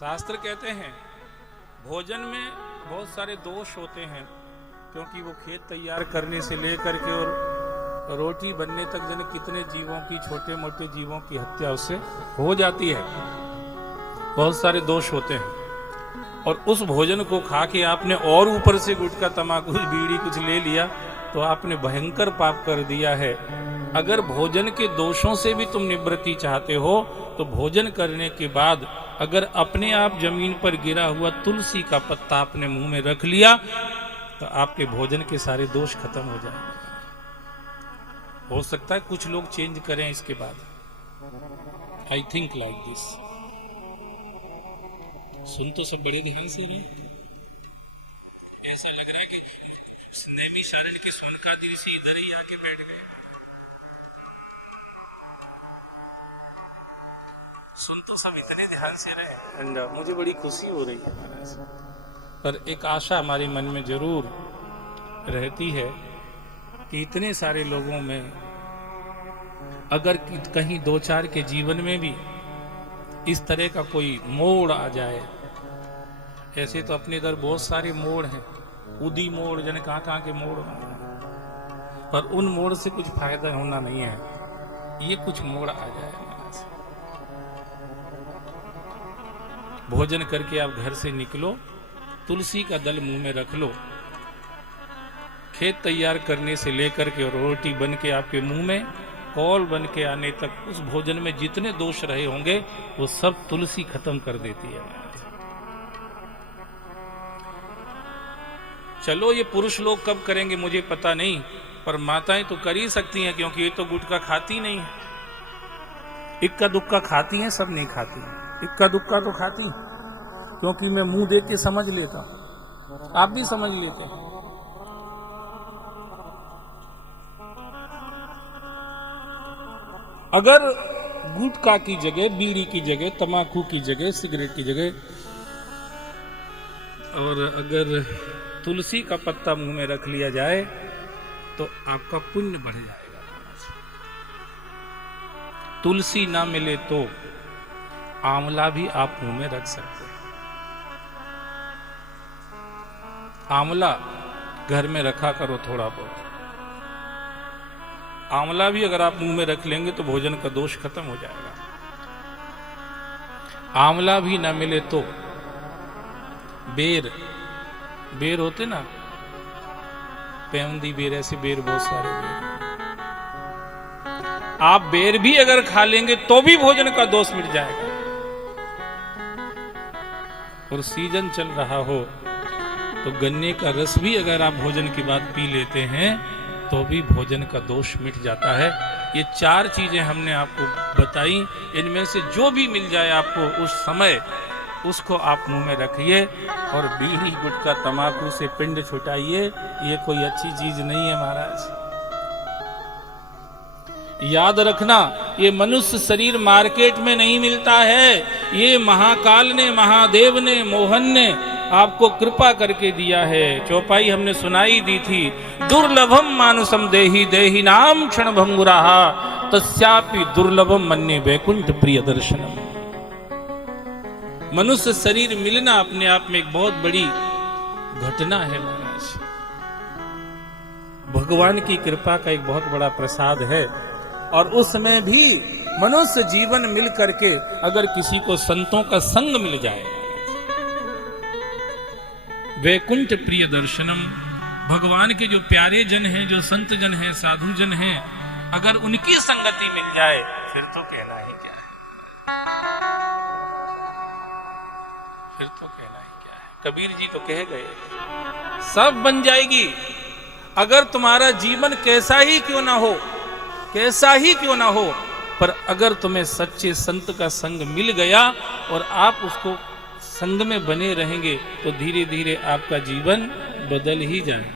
शास्त्र कहते हैं भोजन में बहुत सारे दोष होते हैं, क्योंकि वो खेत तैयार करने से लेकर के और रोटी बनने तक जन कितने जीवों की, छोटे मोटे जीवों की हत्या उससे हो जाती है। बहुत सारे दोष होते हैं और उस भोजन को खा के आपने और ऊपर से गुटखा, तमाकू, बीड़ी कुछ ले लिया तो आपने भयंकर पाप कर दिया है। अगर भोजन के दोषों से भी तुम निवृत्ति चाहते हो तो भोजन करने के बाद अगर अपने आप जमीन पर गिरा हुआ तुलसी का पत्ता अपने मुंह में रख लिया तो आपके भोजन के सारे दोष खत्म हो जाएंगे। हो सकता है कुछ लोग चेंज करें इसके बाद। I think like this. सुन तो सब बड़े ध्यान से भी, ऐसे लग रहा है कि नैमिषारण्य के स्वर्गादि से इधर ही आके बैठ गए। सुन तो सब इतने ध्यान से रहे, मुझे बड़ी खुशी हो रही है महाराज। पर एक आशा हमारे मन में जरूर रहती है कि इतने सारे लोगों में अगर कहीं दो चार के जीवन में भी इस तरह का कोई मोड़ आ जाए। ऐसे तो अपने इधर बहुत सारे मोड़ हैं, उदी मोड़, जन कहाँ के मोड़, पर उन मोड़ से कुछ फायदा होना नहीं है। ये कुछ मोड़ आ जाए, भोजन करके आप घर से निकलो, तुलसी का दल मुंह में रख लो, खेत तैयार करने से लेकर के रोटी बन के आपके मुंह में, कौल बन के आने तक उस भोजन में जितने दोष रहे होंगे वो सब तुलसी खत्म कर देती है। चलो ये पुरुष लोग कब करेंगे मुझे पता नहीं, पर माताएं तो कर ही सकती हैं, क्योंकि ये तो गुटखा खाती नहीं है। इक्का दुक्का खाती हैं, सब नहीं खाती हैं। इक्का दुक्का तो खाती, क्योंकि मैं मुंह देख के समझ लेता हूं, आप भी समझ लेते हैं। अगर गुटखा की जगह, बीड़ी की जगह, तमाकू की जगह, सिगरेट की जगह और अगर तुलसी का पत्ता मुंह में रख लिया जाए तो आपका पुण्य बढ़ जाएगा। तुलसी ना मिले तो आंवला भी आप मुंह में रख सकते हैं। आंवला घर में रखा करो थोड़ा बहुत। आंवला भी अगर आप मुंह में रख लेंगे तो भोजन का दोष खत्म हो जाएगा। आंवला भी ना मिले तो बेर, बेर होते ना, पेवंदी बेर, ऐसे बेर बहुत सारे बेर, आप बेर भी अगर खा लेंगे तो भी भोजन का दोष मिट जाएगा। और सीजन चल रहा हो तो गन्ने का रस भी अगर आप भोजन के बाद पी लेते हैं तो भी भोजन का दोष मिट जाता है। ये चार चीजें हमने आपको बताई, इनमें से जो भी मिल जाए आपको उस समय उसको आप मुंह में रखिए और बीड़ी, गुटखा, तमाकू से पिंड छुटाइए। ये कोई अच्छी चीज नहीं है महाराज। याद रखना, ये मनुष्य शरीर मार्केट में नहीं मिलता है। ये महाकाल ने, महादेव ने, मोहन ने आपको कृपा करके दिया है। चौपाई हमने सुनाई दी थी, दुर्लभम मानुषम देहि देहि नाम क्षण भंगुराहा तस्यापि दुर्लभम मन्ये वैकुंठ प्रिय दर्शनम। मनुष्य शरीर मिलना अपने आप में एक बहुत बड़ी घटना है महाराज। भगवान की कृपा का एक बहुत बड़ा प्रसाद है। और उसमें भी मनुष्य जीवन मिल करके अगर किसी को संतों का संग मिल जाए, वैकुंठ प्रिय दर्शनम, भगवान के जो प्यारे जन हैं, जो संत जन हैं, साधु जन हैं, अगर उनकी संगति मिल जाए फिर तो कहना ही क्या है, फिर तो कहना ही क्या है। कबीर जी तो कह गए, सब बन जाएगी। अगर तुम्हारा जीवन कैसा ही क्यों ना हो, कैसा ही क्यों ना हो, पर अगर तुम्हें सच्चे संत का संग मिल गया और आप उसको संग में बने रहेंगे तो धीरे धीरे आपका जीवन बदल ही जाए।